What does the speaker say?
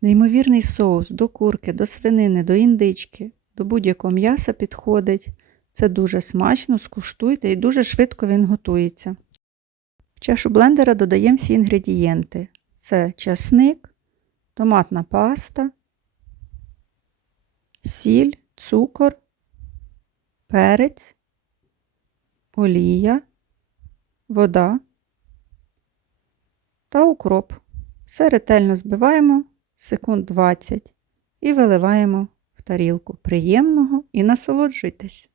Неймовірний соус до курки, до свинини, до індички, до будь-якого м'яса підходить. Це дуже смачно, скуштуйте і дуже швидко він готується. В чашу блендера додаємо всі інгредієнти. Це часник, томатна паста, сіль, цукор, перець, олія, вода та укроп. Все ретельно збиваємо секунд 20 і виливаємо в тарілку. Приємного і насолоджуйтесь!